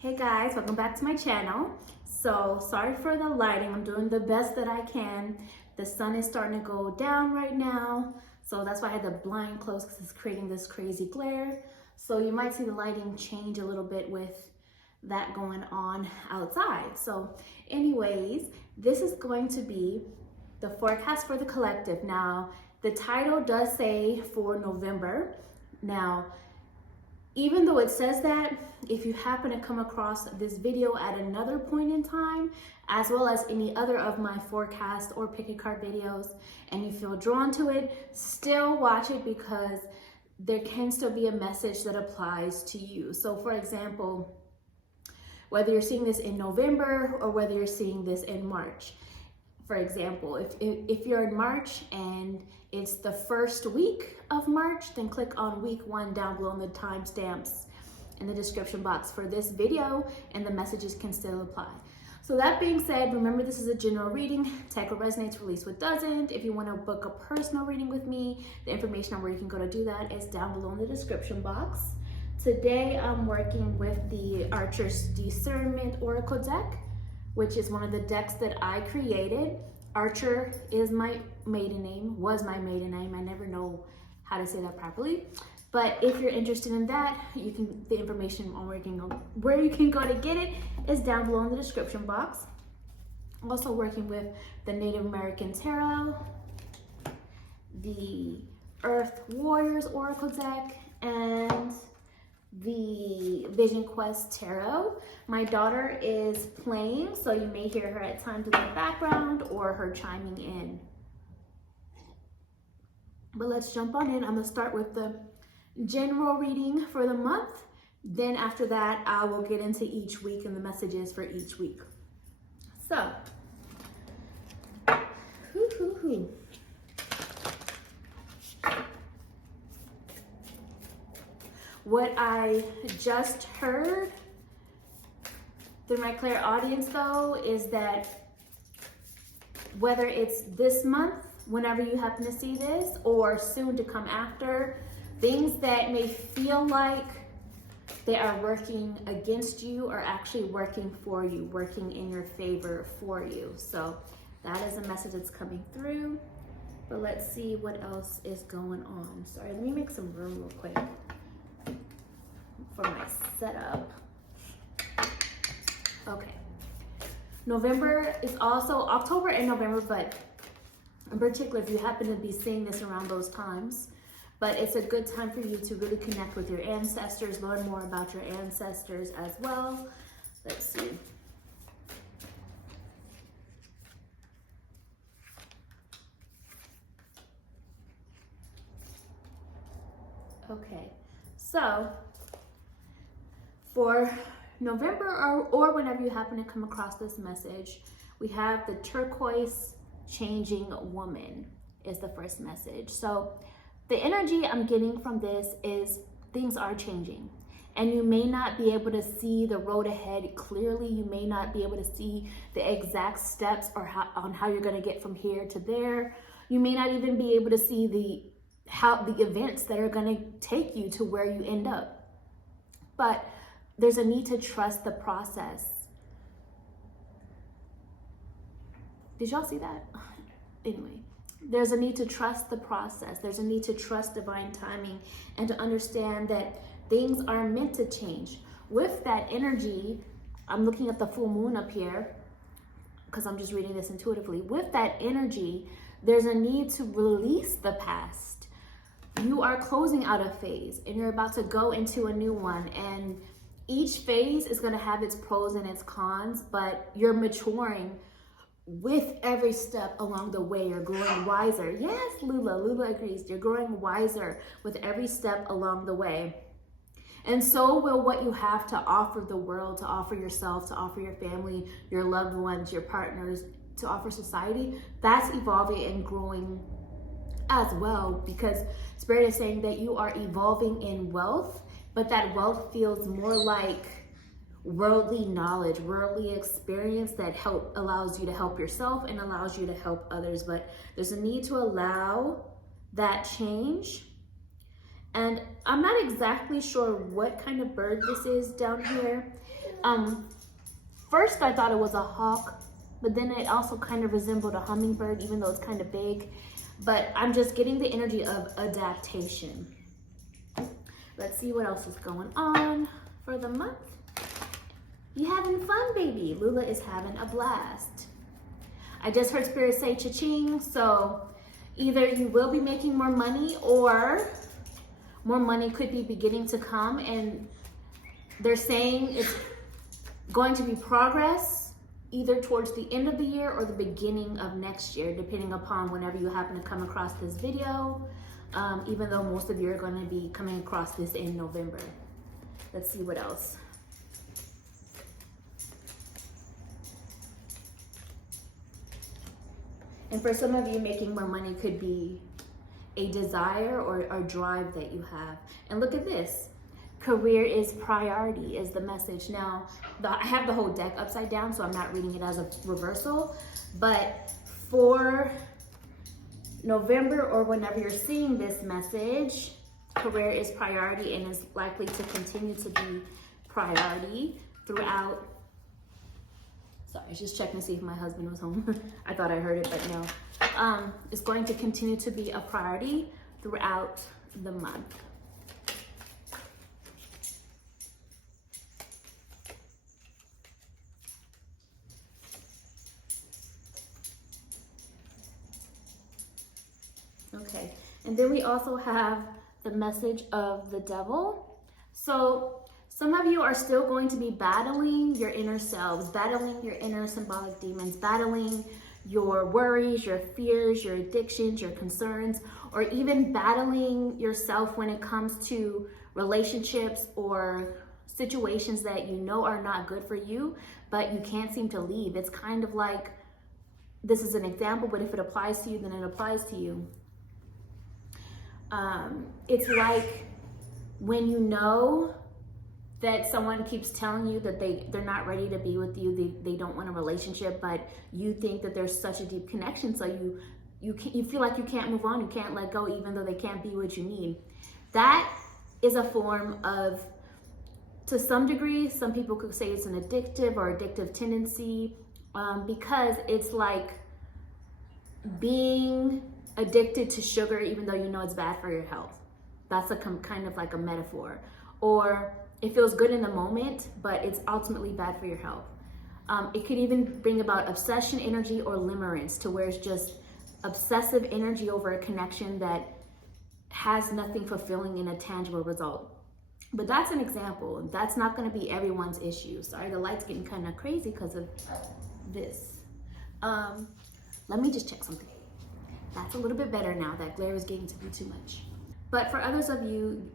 Hey guys, welcome back to my channel. So sorry for the lighting. I'm doing the best that I can. The sun is starting to go down right now, so that's why I had the blind closed because it's creating this crazy glare. So you might see the lighting change a little bit with that going on outside. So anyways, this is going to be the forecast for the collective. Now, the title does say for November. Now, even though it says that, if you happen to come across this video at another point in time, as well as any other of my forecast or pick a card videos, and you feel drawn to it, still watch it because there can still be a message that applies to you. So for example, whether you're seeing this in November or whether you're seeing this in March. For example, if you're in March and it's the first week of March, then click on week 1 down below in the timestamps in the description box for this video, and the messages can still apply. So that being said, remember this is a general reading. Take what resonates, release what doesn't. If you want to book a personal reading with me, the information on where you can go to do that is down below in the description box. Today I'm working with the Archer's Discernment Oracle deck, which is one of the decks that I created. Archer is my maiden name, was my maiden name. I never know how to say that properly. But if you're interested in that, the information on where you can go to get it is down below in the description box. I'm also working with the Native American Tarot, the Earth Warriors Oracle deck, and the Vision Quest Tarot. My daughter is playing, so you may hear her at times in the background or her chiming in. But let's jump on in. I'm gonna start with the general reading for the month. Then after that, I will get into each week and the messages for each week. So, what I just heard through my clairaudience though is that whether it's this month, whenever you happen to see this, or soon to come after, things that may feel like they are working against you are actually working for you, working in your favor for you. So that is a message that's coming through. But let's see what else is going on. Sorry, let me make some room real quick for my setup. Okay. November is also October and November, but in particular, if you happen to be seeing this around those times, but it's a good time for you to really connect with your ancestors, learn more about your ancestors as well. Let's see. Okay, so for November or whenever you happen to come across this message, we have the turquoise changing woman is the first message. So the energy I'm getting from this is things are changing, and you may not be able to see the road ahead clearly. You may not be able to see the exact steps or how you're going to get from here to there. You may not even be able to see the events that are going to take you to where you end up. But there's a need to trust the process. Did y'all see that? Anyway, there's a need to trust the process. There's a need to trust divine timing and to understand that things are meant to change. With that energy, I'm looking at the full moon up here because I'm just reading this intuitively. With that energy, there's a need to release the past. You are closing out a phase and you're about to go into a new one, and each phase is going to have its pros and its cons, but you're maturing with every step along the way. You're growing wiser. Yes, Lula agrees. You're growing wiser with every step along the way. And so will what you have to offer the world, to offer yourself, to offer your family, your loved ones, your partners, to offer society. That's evolving and growing as well, because Spirit is saying that you are evolving in wealth, but that wealth feels more like worldly knowledge, worldly experience that allows you to help yourself and allows you to help others. But there's a need to allow that change. And I'm not exactly sure what kind of bird this is down here, First I thought it was a hawk, but then it also kind of resembled a hummingbird, even though it's kind of big. But I'm just getting the energy of adaptation. Let's see what else is going on for the month. You having fun, baby? Lula is having a blast. I just heard Spirit say cha-ching, so either you will be making more money or more money could be beginning to come, and they're saying it's going to be progress either towards the end of the year or the beginning of next year, depending upon whenever you happen to come across this video, even though most of you are going to be coming across this in November. Let's see what else. And for some of you, making more money could be a desire or a drive that you have. And look at this. Career is priority is the message. Now, I have the whole deck upside down, so I'm not reading it as a reversal. But for November or whenever you're seeing this message, career is priority and is likely to continue to be priority throughout. Sorry, I was just checking to see if my husband was home. I thought I heard it, but no. It's going to continue to be a priority throughout the month. Okay, and then we also have the message of the devil. So some of you are still going to be battling your inner selves, battling your inner symbolic demons, battling your worries, your fears, your addictions, your concerns, or even battling yourself when it comes to relationships or situations that you know are not good for you, but you can't seem to leave. It's kind of like, this is an example, but if it applies to you, then it applies to you. It's like when you know that someone keeps telling you that they're not ready to be with you, they don't want a relationship, but you think that there's such a deep connection, so you feel like you can't move on, you can't let go, even though they can't be what you need. That is a form of, to some degree, some people could say it's an addictive or addictive tendency, because it's like being addicted to sugar even though you know it's bad for your health. That's a kind of like a metaphor. Or it feels good in the moment, but it's ultimately bad for your health. It could even bring about obsession energy or limerence, to where it's just obsessive energy over a connection that has nothing fulfilling in a tangible result. But that's an example. That's not going to be everyone's issue. Sorry, the light's getting kind of crazy because of this. Let me just check something. That's a little bit better now. That glare is getting to be too much. But for others of you,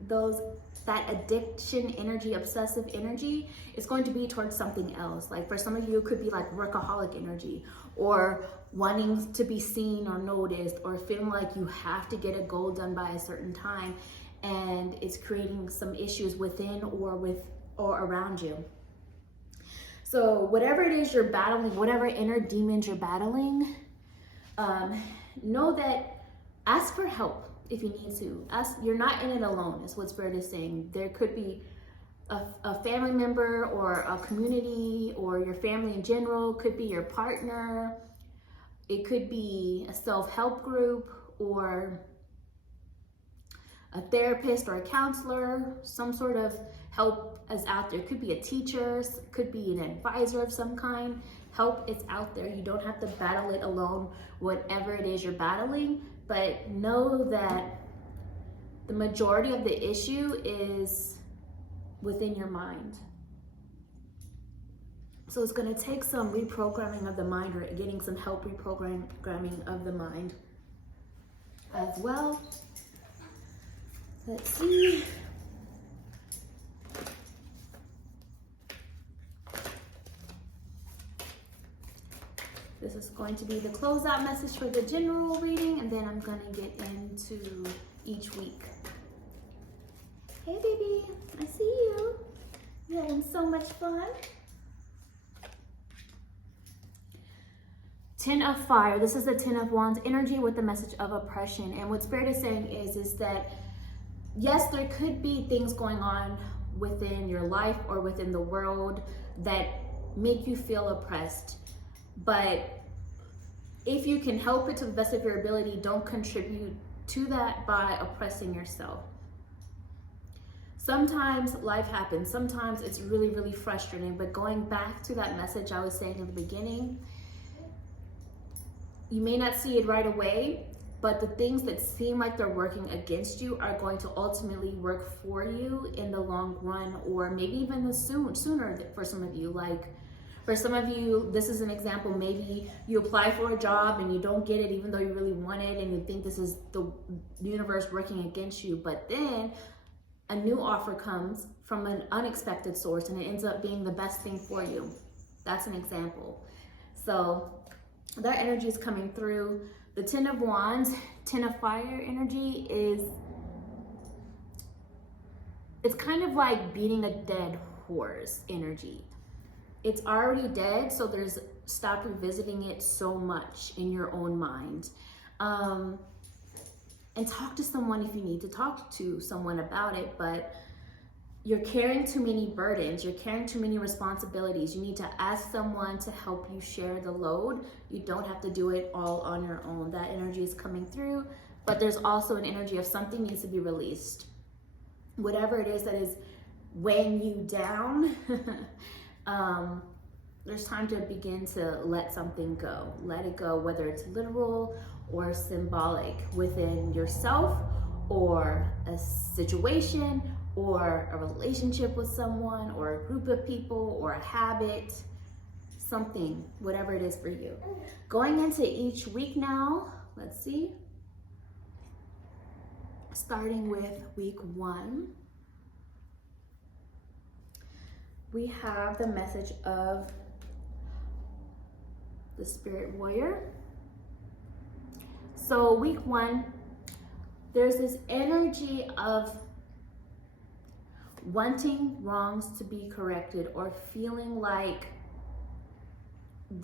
that addiction energy, obsessive energy, is going to be towards something else. Like for some of you, it could be like workaholic energy, or wanting to be seen or noticed, or feeling like you have to get a goal done by a certain time, and it's creating some issues within or around you. So whatever it is you're battling, whatever inner demons you're battling, know that, ask for help if you need to. You're not in it alone, is what Spirit is saying. There could be a family member or a community, or your family in general, could be your partner. It could be a self-help group or a therapist or a counselor. Some sort of help is out there. It could be a teacher, could be an advisor of some kind. Help is out there. You don't have to battle it alone, whatever it is you're battling, but know that the majority of the issue is within your mind. So it's going to take some reprogramming of the mind, or getting some help reprogramming of the mind as well. Let's see. This is going to be the closeout message for the general reading, and then I'm going to get into each week. Hey baby, I see you. You're having so much fun. 10 of Fire. This is the 10 of Wands energy with the message of oppression. And what Spirit is saying is that, yes, there could be things going on within your life or within the world that make you feel oppressed. But if you can help it to the best of your ability, don't contribute to that by oppressing yourself. Sometimes life happens. Sometimes it's really, really frustrating. But going back to that message I was saying in the beginning, you may not see it right away, but the things that seem like they're working against you are going to ultimately work for you in the long run, or maybe even sooner for some of you. Like for some of you, this is an example. Maybe you apply for a job and you don't get it even though you really want it, and you think this is the universe working against you, but then a new offer comes from an unexpected source and it ends up being the best thing for you. That's an example. So that energy is coming through. The 10 of Wands, 10 of Fire energy it's kind of like beating a dead horse energy. It's already dead, so stop revisiting it so much in your own mind. And talk to someone if you need to talk to someone about it, but you're carrying too many burdens, you're carrying too many responsibilities. You need to ask someone to help you share the load. You don't have to do it all on your own. That energy is coming through, but there's also an energy of something needs to be released. Whatever it is that is weighing you down, there's time to begin to let something go. Let it go, whether it's literal or symbolic, within yourself or a situation or a relationship with someone or a group of people or a habit, something, whatever it is for you. Going into each week now, let's see. Starting with week 1, we have the message of the Spirit Warrior. So week 1, there's this energy of wanting wrongs to be corrected, or feeling like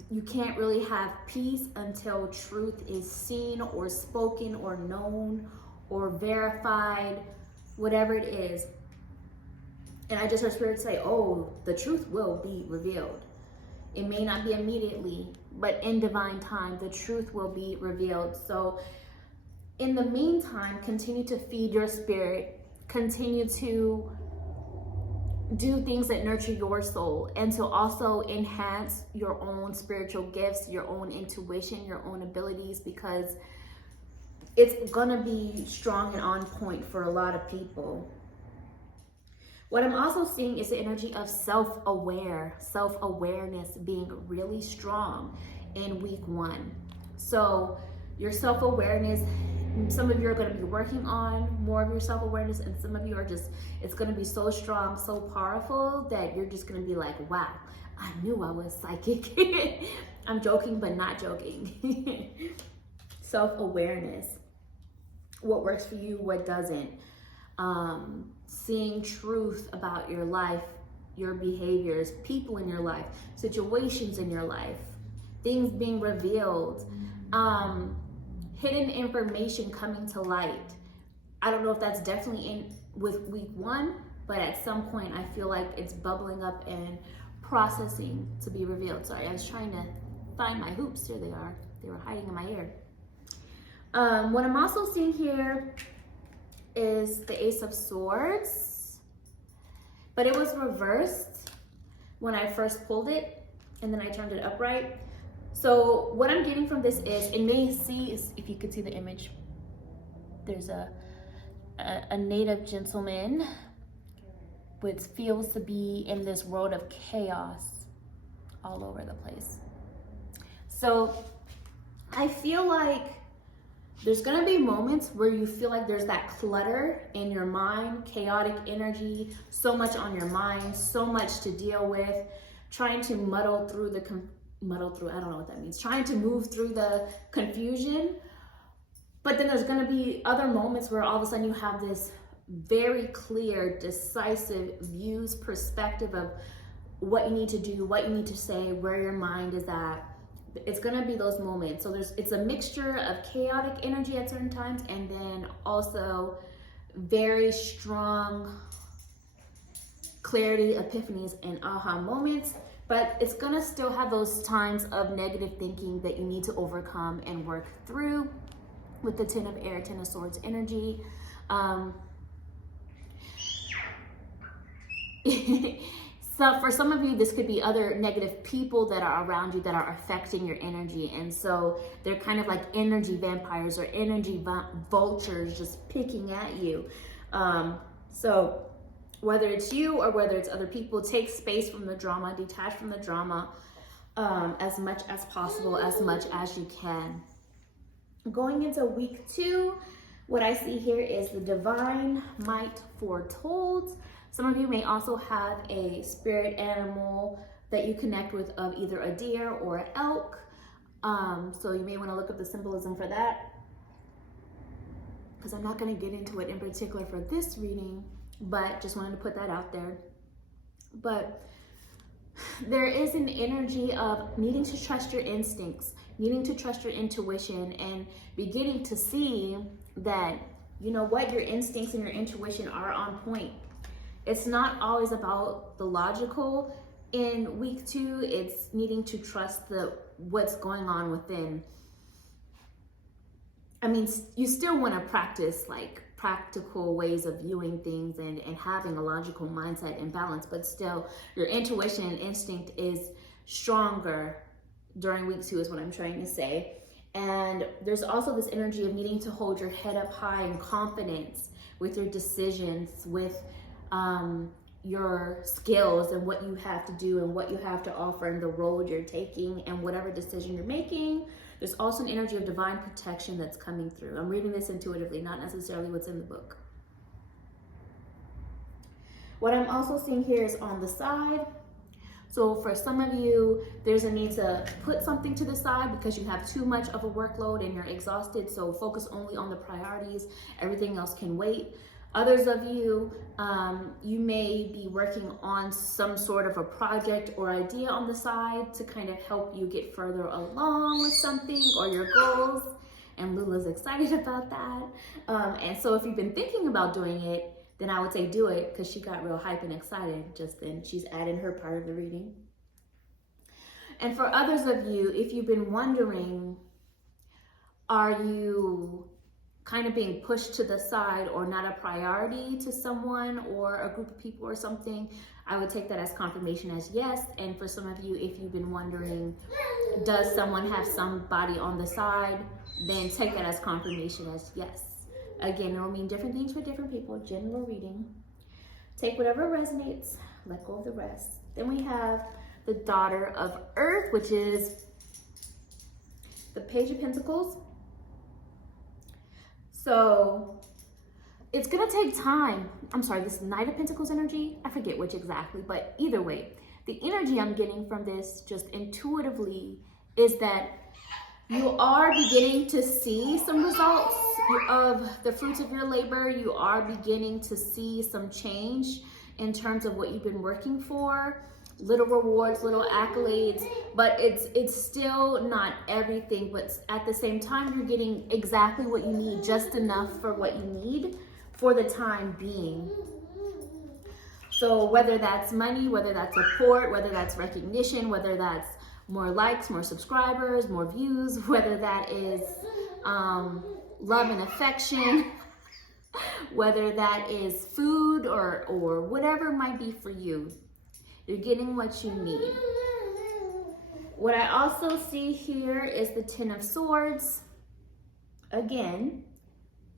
you can't really have peace until truth is seen or spoken or known or verified, whatever it is. And I just heard Spirit say, oh, the truth will be revealed. It may not be immediately, but in divine time, the truth will be revealed. So in the meantime, continue to feed your spirit, continue to do things that nurture your soul, and to also enhance your own spiritual gifts, your own intuition, your own abilities, because it's gonna be strong and on point for a lot of people. What I'm also seeing is the energy of self-awareness being really strong in week 1. So your self-awareness, some of you are going to be working on more of your self-awareness, and some of you are just, it's going to be so strong, so powerful that you're just going to be like, wow, I knew I was psychic. I'm joking, but not joking. Self-awareness. What works for you, what doesn't. Seeing truth about your life, your behaviors, people in your life, situations in your life, things being revealed, hidden information coming to light. I don't know if that's definitely in with week 1, but at some point I feel like it's bubbling up and processing to be revealed. Sorry, I was trying to find my hoops. Here they are. They were hiding in my ear. What I'm also seeing here is the Ace of Swords, but it was reversed when I first pulled it, and then I turned it upright. So what I'm getting from this is, it may see, if you could see the image, there's a native gentleman which feels to be in this world of chaos all over the place. So I feel like there's gonna be moments where you feel like there's that clutter in your mind, chaotic energy, so much on your mind, so much to deal with, trying to muddle through, I don't know what that means, trying to move through the confusion. But then there's gonna be other moments where all of a sudden you have this very clear, decisive views, perspective of what you need to do, what you need to say, where your mind is at. It's gonna be those moments. So it's a mixture of chaotic energy at certain times, and then also very strong clarity, epiphanies, and aha moments, but it's gonna still have those times of negative thinking that you need to overcome and work through with the Ten of Air, Ten of Swords energy. So for some of you, this could be other negative people that are around you that are affecting your energy. And so they're kind of like energy vampires or energy vultures just picking at you. So whether it's you or whether it's other people, take space from the drama, detach from the drama as much as possible, as much as you can. Going into week 2, what I see here is the divine might foretold. Some of you may also have a spirit animal that you connect with of either a deer or an elk. So you may want to look up the symbolism for that, because I'm not going to get into it in particular for this reading, but just wanted to put that out there. But there is an energy of needing to trust your instincts, needing to trust your intuition, and beginning to see that, you know what, your instincts and your intuition are on point. It's not always about the logical. In week 2, it's needing to trust what's going on within. I mean, you still want to practice like practical ways of viewing things and having a logical mindset and balance, but still your intuition and instinct is stronger during week 2 is what I'm trying to say. And there's also this energy of needing to hold your head up high in confidence with your decisions, with your skills and what you have to do and what you have to offer and the road you're taking and whatever decision you're making. There's also an energy of divine protection that's coming through. I'm reading this intuitively, not necessarily what's in the book. What I'm also seeing here is on the side. So for some of you, there's a need to put something to the side because you have too much of a workload and you're exhausted. So focus only on the priorities. Everything else can wait. Others of you, you may be working on some sort of a project or idea on the side to kind of help you get further along with something or your goals. And Lula's excited about that. And so if you've been thinking about doing it, then I would say do it, because she got real hype and excited just then. She's adding her part of the reading. And for others of you, if you've been wondering, are you kind of being pushed to the side or not a priority to someone or a group of people or something, I would take that as confirmation as yes. And for some of you, if you've been wondering, does someone have somebody on the side, then take that as confirmation as yes. Again, it will mean different things for different people, general reading. Take whatever resonates, let go of the rest. Then we have the Daughter of Earth, which is the Page of Pentacles. So it's gonna take time. I'm sorry, this is Knight of Pentacles energy. I forget which exactly, but either way, the energy I'm getting from this just intuitively is that you are beginning to see some results of the fruits of your labor. You are beginning to see some change in terms of what you've been working for. Little rewards, little accolades, but it's still not everything. But at the same time, you're getting exactly what you need, just enough for what you need for the time being. So whether that's money, whether that's support, whether that's recognition, whether that's more likes, more subscribers, more views, whether that is love and affection, whether that is food or whatever it might be for you, you're getting what you need. What I also see here is the Ten of Swords. Again,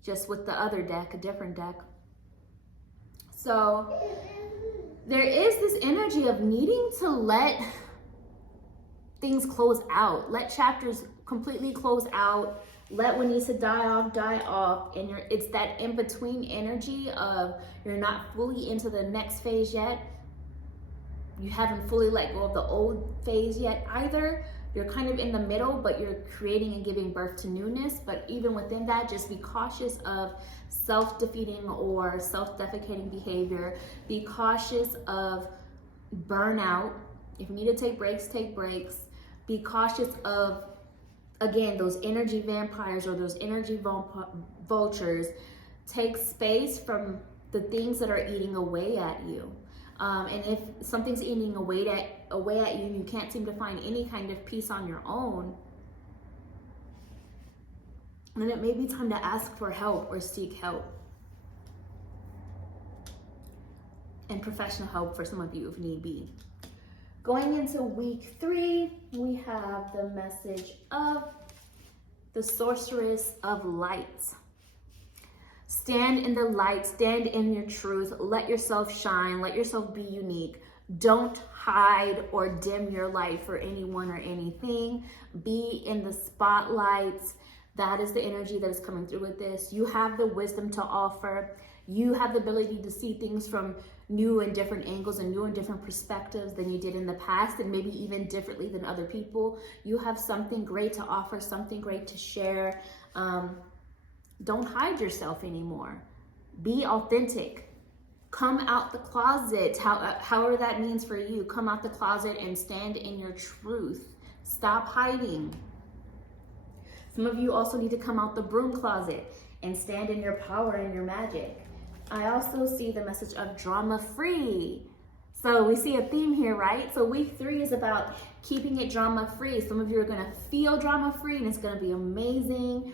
just with the other deck, a different deck. So there is this energy of needing to let things close out, let chapters completely close out, let what needs to die off, and it's that in-between energy of you're not fully into the next phase yet. You haven't fully let go of the old phase yet either. You're kind of in the middle, but you're creating and giving birth to newness. But even within that, just be cautious of self-defeating or self-defecating behavior. Be cautious of burnout. If you need to take breaks, take breaks. Be cautious of, again, those energy vampires or those energy vultures. Take space from the things that are eating away at you. And if something's eating away at you and you can't seem to find any kind of peace on your own, then it may be time to ask for help or seek help. And professional help for some of you if need be. Going into week 3, we have the message of the Sorceress of Light. Stand in the light, stand in your truth, let yourself shine, let yourself be unique. Don't hide or dim your light for anyone or anything. Be in the spotlight. That is the energy that is coming through with this. You have the wisdom to offer. You have the ability to see things from new and different angles and new and different perspectives than you did in the past, and maybe even differently than other people. You have something great to offer, something great to share. Don't hide yourself anymore. Be authentic. Come out the closet, however that means for you. Come out the closet and stand in your truth. Stop hiding. Some of you also need to come out the broom closet and stand in your power and your magic. I also see the message of drama-free. So we see a theme here, right? So week 3 is about keeping it drama-free. Some of you are going to feel drama-free and it's going to be amazing.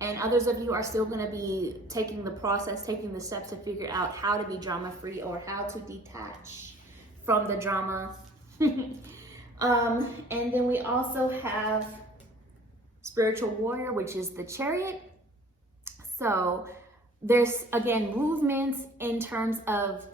And others of you are still going to be taking the process, taking the steps to figure out how to be drama-free or how to detach from the drama. And then we also have Spiritual Warrior, which is the Chariot. So there's, again, movements in terms of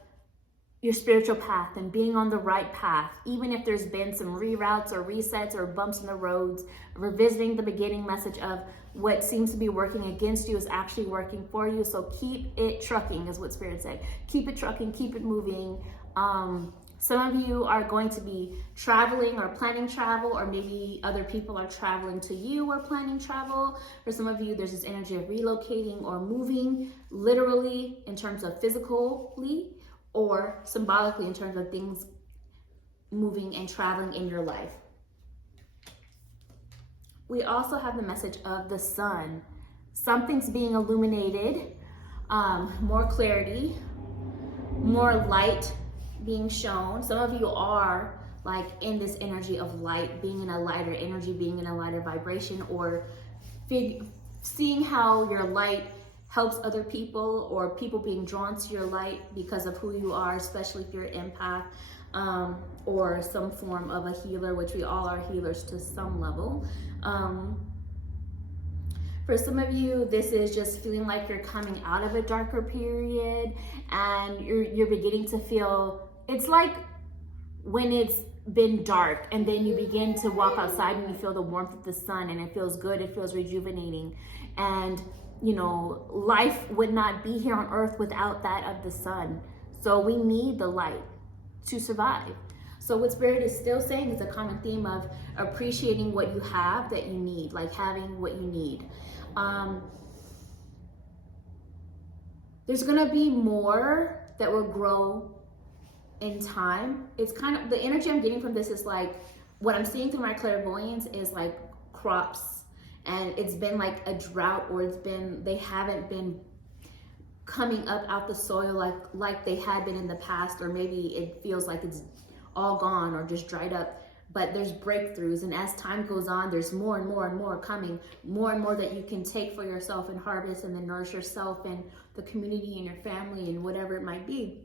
your spiritual path and being on the right path. Even if there's been some reroutes or resets or bumps in the roads, revisiting the beginning message of what seems to be working against you is actually working for you. So keep it trucking is what Spirit said. Keep it trucking, keep it moving. Some of you are going to be traveling or planning travel, or maybe other people are traveling to you or planning travel. For some of you, there's this energy of relocating or moving, literally in terms of physically, or symbolically in terms of things moving and traveling in your life. We also have the message of the sun. Something's being illuminated, more clarity, more light being shown. Some of you are like in this energy of light, being in a lighter energy, being in a lighter vibration, or seeing how your light helps other people, or people being drawn to your light because of who you are, especially if you're an empath, or some form of a healer, which we all are healers to some level. For some of you, this is just feeling like you're coming out of a darker period and you're beginning to feel, it's like when it's been dark and then you begin to walk outside and you feel the warmth of the sun and it feels good, it feels rejuvenating. And you know, life would not be here on earth without that of the sun. So we need the light to survive. So what Spirit is still saying is a common theme of appreciating what you have that you need, like having what you need. There's gonna be more that will grow in time. It's kind of, the energy I'm getting from this is like, what I'm seeing through my clairvoyance is like crops. And it's been like a drought, or they haven't been coming up out the soil like they had been in the past, or maybe it feels like it's all gone or just dried up. But there's breakthroughs, and as time goes on, there's more and more and more coming, more and more that you can take for yourself and harvest and then nourish yourself and the community and your family and whatever it might be.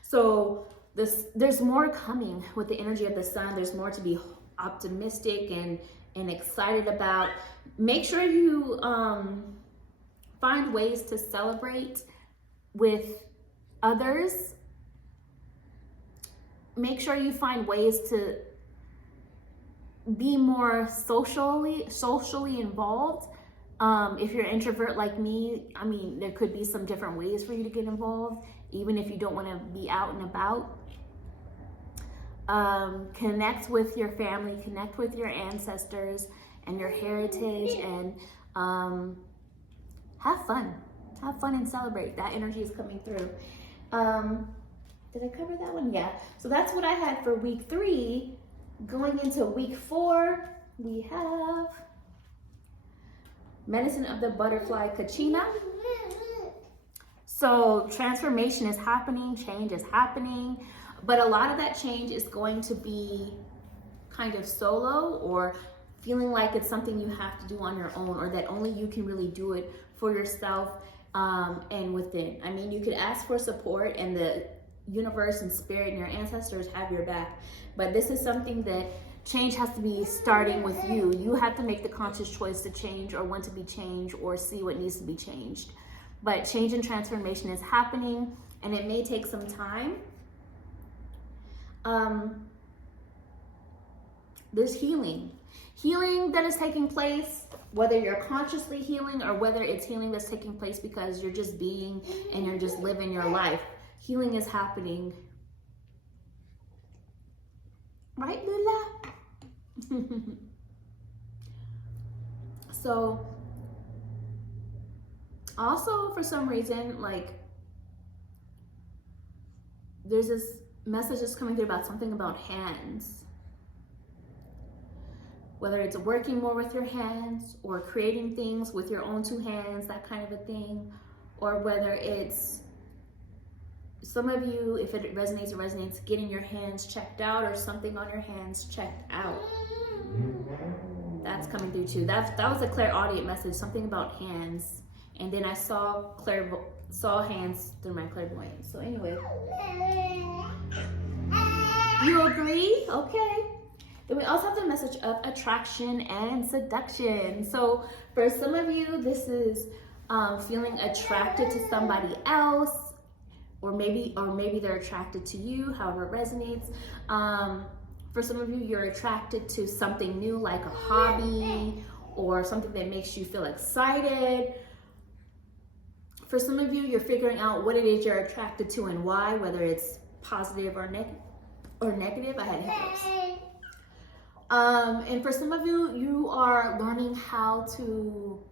So there's more coming with the energy of the sun. There's more to be optimistic and excited about. Make sure you find ways to celebrate with others. Make sure you find ways to be more socially involved. If you're an introvert like me, I mean, there could be some different ways for you to get involved, even if you don't want to be out and about. Connect with your family, connect with your ancestors and your heritage, and have fun and celebrate. That energy is coming through. Did I cover that one? Yeah. So that's what I had for week 3. Going into week 4, we have Medicine of the Butterfly Kachina. So transformation is happening, change is happening, but a lot of that change is going to be kind of solo, or feeling like it's something you have to do on your own, or that only you can really do it for yourself and within. I mean, you could ask for support, and the universe and spirit and your ancestors have your back, but this is something that change has to be starting with you. You have to make the conscious choice to change, or want to be changed, or see what needs to be changed. But change and transformation is happening, and it may take some time. There's healing that is taking place, whether you're consciously healing or whether it's healing that's taking place because you're just being and you're just living your life. Healing is happening. Right, Lula? So, also for some reason, like, there's this message that's coming through about something about hands. Whether it's working more with your hands, or creating things with your own two hands, that kind of a thing. Or whether it's, some of you, if it resonates, getting your hands checked out, or something on your hands checked out. That's coming through too. That was a clairaudient message, something about hands. And then I saw hands through my clairvoyance. So anyway, you agree? Okay. Then we also have the message of attraction and seduction. So for some of you, this is feeling attracted to somebody else, or maybe they're attracted to you, however it resonates. For some of you, you're attracted to something new, like a hobby, or something that makes you feel excited. For some of you, you're figuring out what it is you're attracted to and why, whether it's positive or negative. I had hiccups. And for some of you, you are learning how to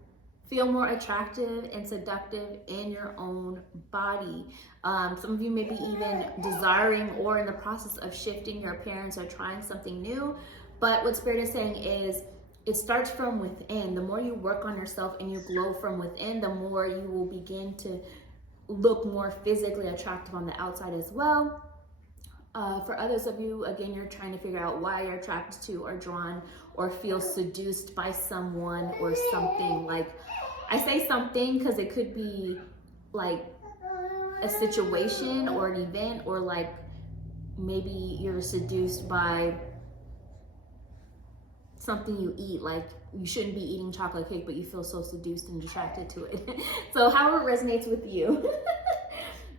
feel more attractive and seductive in your own body. Some of you may be even desiring or in the process of shifting your appearance or trying something new. But what Spirit is saying is, it starts from within. The more you work on yourself and you glow from within, the more you will begin to look more physically attractive on the outside as well. For others of you, again, you're trying to figure out why you're attracted to or drawn or feel seduced by someone or something. Like, I say something because it could be like a situation or an event, or like maybe you're seduced by something you eat. Like, you shouldn't be eating chocolate cake, but you feel so seduced and attracted to it. So however it resonates with you.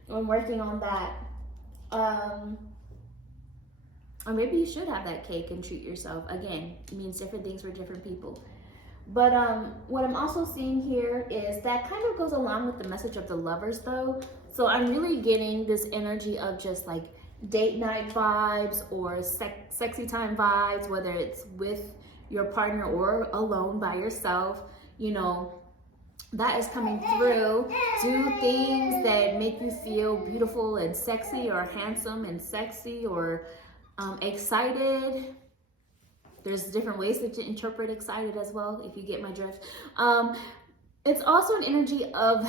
I'm working on that. Or maybe you should have that cake and treat yourself. Again, it means different things for different people. But what I'm also seeing here is that kind of goes along with the message of the Lovers, though. So I'm really getting this energy of just like date night vibes, or sexy time vibes, whether it's with your partner or alone by yourself. You know, that is coming through. Do things that make you feel beautiful and sexy, or handsome and sexy, or excited. There's different ways to interpret excited as well, if you get my drift. It's also an energy of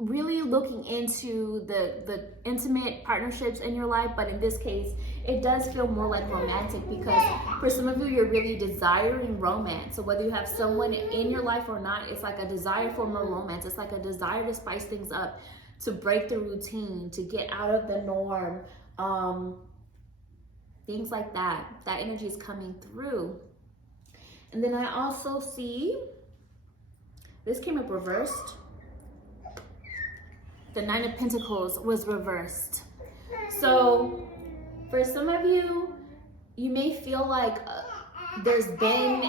really looking into the intimate partnerships in your life, but in this case, it does feel more like romantic, because for some of you, you're really desiring romance. So whether you have someone in your life or not, it's like a desire for more romance. It's like a desire to spice things up, to break the routine, to get out of the norm. Things like that. That energy is coming through. And then I also see, this came up reversed. The Nine of Pentacles was reversed. So for some of you, you may feel like there's been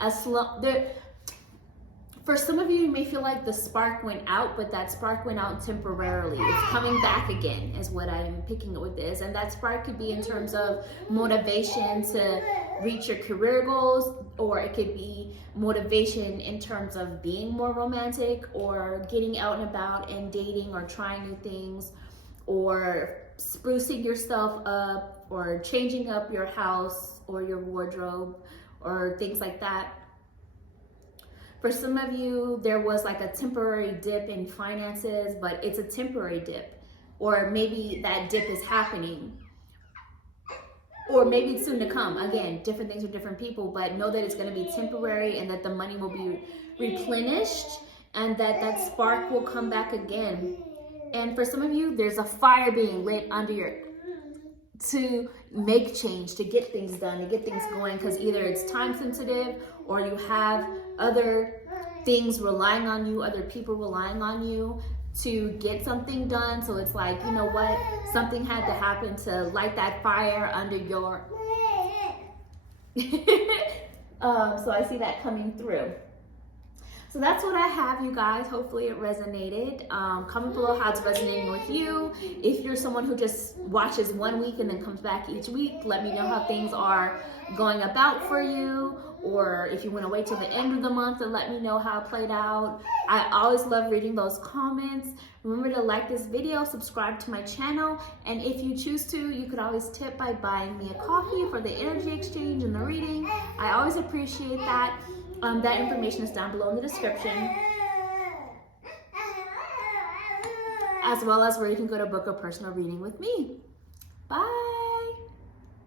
a slump. For some of you, you may feel like the spark went out, but that spark went out temporarily. It's coming back again, is what I'm picking up with this. And that spark could be in terms of motivation to reach your career goals, or it could be motivation in terms of being more romantic, or getting out and about and dating, or trying new things, or sprucing yourself up, or changing up your house or your wardrobe, or things like that. For some of you, there was like a temporary dip in finances, but it's a temporary dip. Or maybe that dip is happening. Or maybe it's soon to come. Again, different things for different people, but know that it's going to be temporary and that the money will be replenished and that spark will come back again. And for some of you, there's a fire being lit under your, to make change, to get things done, to get things going, because either it's time sensitive or you have other things relying on you, other people relying on you to get something done. So it's like, you know what, something had to happen to light that fire under your so I see that coming through. So that's what I have, you guys. Hopefully it resonated. Comment below how it's resonating with you. If you're someone who just watches 1 week and then comes back each week, let me know how things are going about for you. Or if you want to wait till the end of the month and let me know how it played out. I always love reading those comments. Remember to like this video, subscribe to my channel, and if you choose to, you could always tip by buying me a coffee for the energy exchange and the reading. I always appreciate that. That information is down below in the description, as well as where you can go to book a personal reading with me.